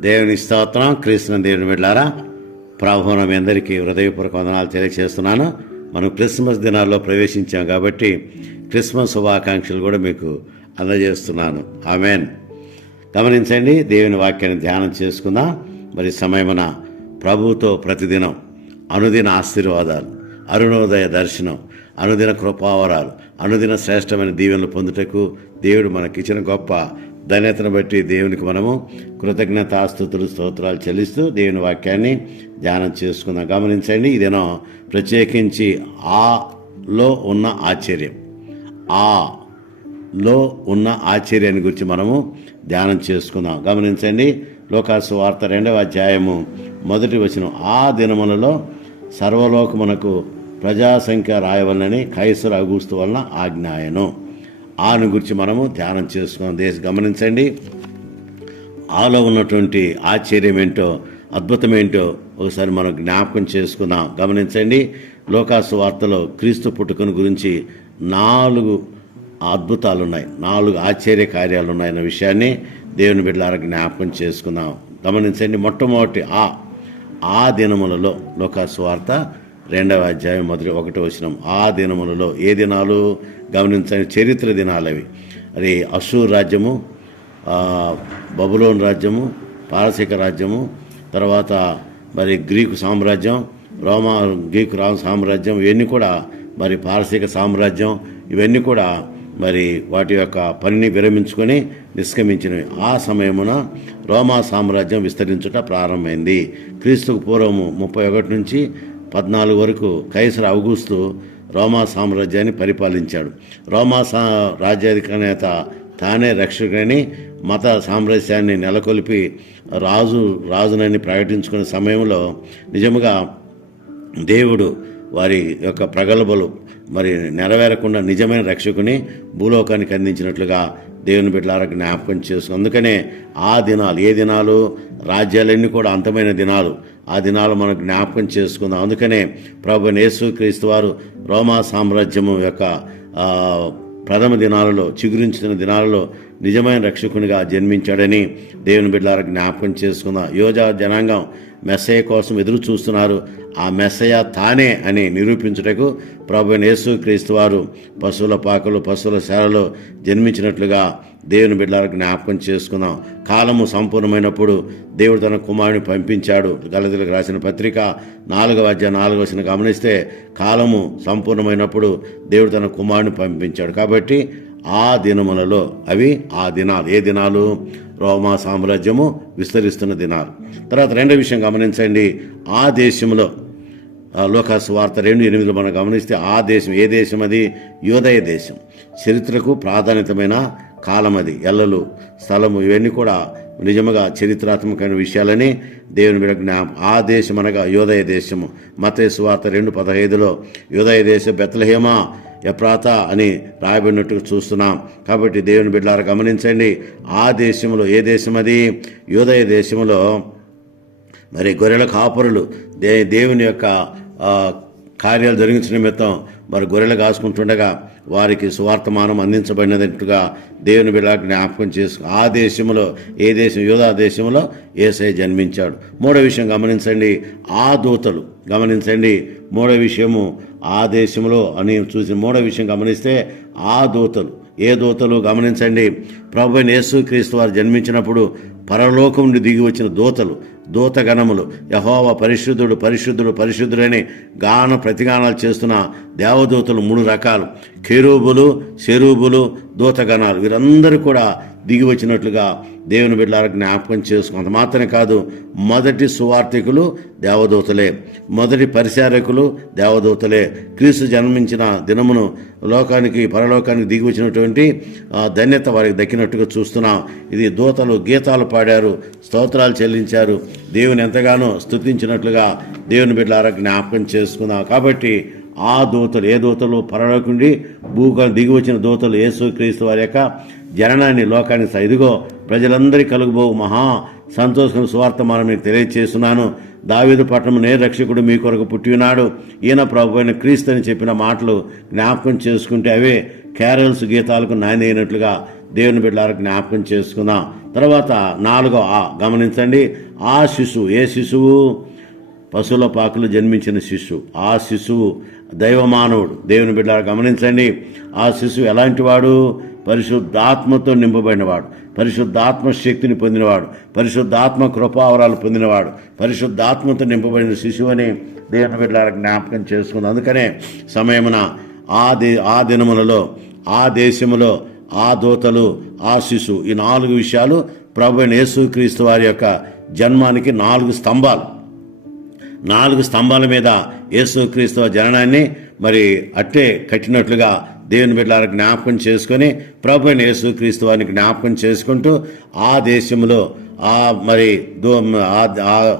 దేవుని స్తోత్రం క్రీస్తున దేవుని బిడ్డారా ప్రభువున మీ అందరికీ హృదయపూర్వక వందనాలు తెలియజేస్తున్నాను మనం క్రిస్మస్ దినాల్లో ప్రవేశించాం కాబట్టి క్రిస్మస్ శుభాకాంక్షలు కూడా మీకు అందజేస్తున్నాను. ఆమెన్. గమనించండి దేవుని వాక్యాన్ని ధ్యానం చేసుకుందాం. మరి సమయమున ప్రభువుతో ప్రతిదినం అనుదిన ఆశీర్వాదాలు అరుణోదయ దర్శనం అనుదిన కృపావరాలు అనుదిన శ్రేష్టమైన దీవెనలు పొందుటకు దేవుడు మనకిచ్చిన గొప్ప ధన్యతను బట్టి దేవునికి మనము కృతజ్ఞతాస్తుతులు స్తోత్రాలు చెల్లిస్తూ దేవుని వాక్యాన్ని ధ్యానం చేసుకుందాం. గమనించండి ఇదేనో ప్రత్యేకించి ఆలో ఉన్న ఆశ్చర్యం. ఆ లో ఉన్న ఆశ్చర్యాన్ని గురించి మనము ధ్యానం చేసుకుందాం. గమనించండి లోకాసు వార్త రెండవ అధ్యాయము మొదటి వచ్చిన ఆ దినములలో సర్వలోకమునకు ప్రజాసంఖ్య రాయవలనని కైసరు అగుస్తు వలన ఆజ్ఞాయను. ఆను గురించి మనము ధ్యానం చేసుకున్నాం. దేశ గమనించండి. ఆలో ఉన్నటువంటి ఆశ్చర్యం ఏంటో అద్భుతం ఏంటో ఒకసారి మనం జ్ఞాపకం చేసుకుందాం. గమనించండి. లోకాసు వార్తలో క్రీస్తు పుట్టుకను గురించి నాలుగు అద్భుతాలు ఉన్నాయి నాలుగు ఆశ్చర్య కార్యాలు ఉన్నాయన్న విషయాన్ని దేవుని బిడ్డలారా జ్ఞాపకం చేసుకుందాం. గమనించండి. మొట్టమొదటి ఆ ఆ దినములలో లోకాసు వార్త రెండవ అధ్యాయం మొదటి ఒకటి వచ్చిన ఆ దినములలో ఏ దినాలు? గమనించని చరిత్ర దినాలు అవి అది అశూర్ రాజ్యము బబులోన్ రాజ్యము పారసీక రాజ్యము తర్వాత మరి గ్రీకు సామ్రాజ్యం రోమా గ్రీకు రామ సామ్రాజ్యం ఇవన్నీ కూడా మరి పారసీక సామ్రాజ్యం ఇవన్నీ కూడా మరి వాటి యొక్క పనిని విరమించుకొని నిష్క్రమించినవి ఆ సమయమున రోమా సామ్రాజ్యం విస్తరించుట ప్రారంభమైంది. క్రీస్తుకు పూర్వము ముప్పై ఒకటి నుంచి పద్నాలుగు వరకు కైసర అవగుస్తూ రోమా సామ్రాజ్యాన్ని పరిపాలించాడు. రోమా సా రాజ్యాధినేత తానే రక్షకుడని మత సామ్రాజ్యాన్ని నెలకొల్పి రాజు రాజునని ప్రకటించుకునే సమయంలో నిజముగా దేవుడు వారి యొక్క ప్రగల్భలు మరి నెరవేరకుండా నిజమైన రక్షకుని భూలోకానికి అందించినట్లుగా దేవుని బిడ్డలారా జ్ఞాపకం చేసుకుని అందుకనే ఆ దినాలు ఏ దినాలు రాజ్యాలన్నీ కూడా అంతమైన దినాలు ఆ దినాలు మనం జ్ఞాపకం చేసుకుందాం. అందుకనే ప్రభు యేసు క్రీస్తు వారు రోమా సామ్రాజ్యము యొక్క ప్రథమ దినాలలో చిగురించిన దినాలలో నిజమైన రక్షకునిగా జన్మించాడని దేవుని బిడ్డలారా జ్ఞాపకం చేసుకుందాం. యోజా జనాంగం మెస్సయ్య కోసం ఎదురు చూస్తున్నారు. ఆ మెస్సయ్య తానే అని నిరూపించుటకు ప్రభు యేసు క్రీస్తు వారు పశువుల పాకలు పశువుల శాలలో జన్మించినట్లుగా దేవుని బిడ్డలకు జ్ఞాపకం చేసుకున్నాం కాలము సంపూర్ణమైనప్పుడు దేవుడు తన కుమారుని పంపించాడు. గలదులకు రాసిన పత్రిక నాలుగవ అధ్యాయ నాలుగవ గమనిస్తే కాలము సంపూర్ణమైనప్పుడు దేవుడు తన కుమారుని పంపించాడు. కాబట్టి ఆ దినములలో అవి ఆ దినాలు. ఏ దినాలు? రోమా సామ్రాజ్యము విస్తరిస్తున్న దినాలు. తర్వాత రెండో విషయం గమనించండి. ఆ దేశంలో లోకాసు వార్త రెండు ఎనిమిదిలో మనం గమనిస్తే ఆ దేశం ఏ దేశం అది? యోదయ దేశం. చరిత్రకు ప్రాధాన్యతమైన కాలం అది. ఎల్లలు స్థలము ఇవన్నీ కూడా నిజముగా చరిత్రాత్మకమైన విషయాలని దేవుని బిడ్డ జ్ఞాపం. ఆ దేశం అనగా యోదయ దేశము. మత వార్త రెండు పదహైదులో యోదయ దేశం బెత్తలహేమా ఎప్రాత అని రాయబడినట్టుగా చూస్తున్నాం. కాబట్టి దేవుని బిడ్డలారా గమనించండి. ఆ దేశంలో ఏ దేశం అది? యోదయ దేశంలో మరి గొర్రెల కాపురులు దే దేవుని యొక్క కార్యాలు జరిగించిన నిమిత్తం మరి గొర్రెలు కాసుకుంటుండగా వారికి సువార్తమానం అందించబడినట్టుగా దేవుని బిడ్డ జ్ఞాపకం చేసు ఆ దేశంలో ఏ దేశం యోధా దేశంలో ఏసై జన్మించాడు. మూడో విషయం గమనించండి. ఆ దూతలు గమనించండి. మూడో విషయము ఆ దేశంలో అని చూసి మూడో విషయం గమనిస్తే ఆ దూతలు ఏ దూతలు గమనించండి. ప్రభు యేసు క్రీస్తు వారు జన్మించినప్పుడు పరలోకం నుండి దిగి వచ్చిన దూతలు దూతగణములు. యహోవ పరిశుద్ధుడు పరిశుద్ధుడు పరిశుద్ధుడని గాన ప్రతిగానాలు చేస్తున్న దేవదూతలు మూడు రకాలు. కెరూబులు శరూబులు దూతగణాలు. వీరందరూ కూడా దిగి వచ్చినట్లుగా దేవుని బిడ్డలారా జ్ఞాపకం చేసుకుంత మాత్రమే కాదు మొదటి సువార్థికులు దేవదూతలే. మొదటి పరిచారకులు దేవదూతలే. క్రీస్తు జన్మించిన దినమును లోకానికి పరలోకానికి దిగి వచ్చినటువంటి ధన్యత వారికి దక్కినట్టుగా చూస్తున్నాం. ఇది దూతలు గీతాలు పాడారు స్తోత్రాలు చెల్లించారు. దేవుని ఎంతగానో స్తుతించినట్లుగా దేవుని బిడ్డలారా జ్ఞాపకం చేసుకుందాం. కాబట్టి ఆ దూతలు ఏ దూతలు పరలోకుండి? భూకాలు దిగి వచ్చిన దూతలు యేసు క్రీస్తు వారి యొక్క జననాన్ని లోకానికి సైదుగో ప్రజలందరికీ కలుగుబో మహా సంతోషం సువార్త మనం మీకు తెలియజేస్తున్నాను దావేదు పట్టణం నే రక్షకుడు మీ కొరకు పుట్టినాడు ఈయన ప్రభు అయిన క్రీస్తు అని చెప్పిన మాటలు జ్ఞాపకం చేసుకుంటే అవే క్యారల్స్ గీతాలకు నాయన అయినట్లుగా దేవుని బిడ్డలకు జ్ఞాపకం చేసుకుందాం. తర్వాత నాలుగో ఆ గమనించండి. ఆ శిశువు ఏ శిశువు? పశువుల పాకులు జన్మించిన శిశువు. ఆ శిశువు దైవమానవుడు. దేవుని బిడ్డ గమనించండి. ఆ శిశువు ఎలాంటి వాడు? పరిశుద్ధాత్మతో నింపబడినవాడు. పరిశుద్ధాత్మ శక్తిని పొందినవాడు. పరిశుద్ధాత్మ కృపావరాలు పొందినవాడు. పరిశుద్ధాత్మతో నింపబడిన శిశువు అని దేవుని బిడ్డల జ్ఞాపకం చేసుకుంది. అందుకనే సమయమున ఆ దే ఆ దినములలో ఆ దేశములో ఆ దోతలు ఆ శిశువు ఈ నాలుగు విషయాలు ప్రభు యేసుక్రీస్తు వారి యొక్క జన్మానికి నాలుగు స్తంభాలు. నాలుగు స్తంభాల మీద యేసుక్రీస్తు జననాన్ని మరి అట్టే కట్టినట్లుగా దేవుని బిడ్డల జ్ఞాపకం చేసుకొని ప్రభు అయిన యేసుక్రీస్తు వారిని జ్ఞాపకం చేసుకుంటూ ఆ దేశంలో ఆ మరి దో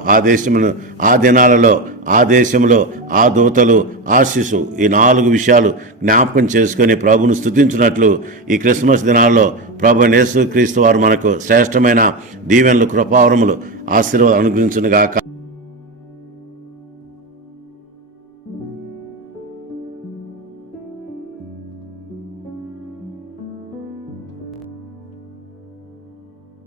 ఆ- దేశమును ఆ దినాలలో ఆ దేశంలో ఆ దూతలు ఆ శిశు ఈ నాలుగు విషయాలు జ్ఞాపకం చేసుకొని ప్రభును స్తుతించినట్లు ఈ క్రిస్మస్ దినాల్లో ప్రభు నేసు యేసుక్రీస్తు వారు మనకు శ్రేష్టమైన దీవెనలు కృపావరములు ఆశీర్వాదం అనుగ్రహించునుగాక.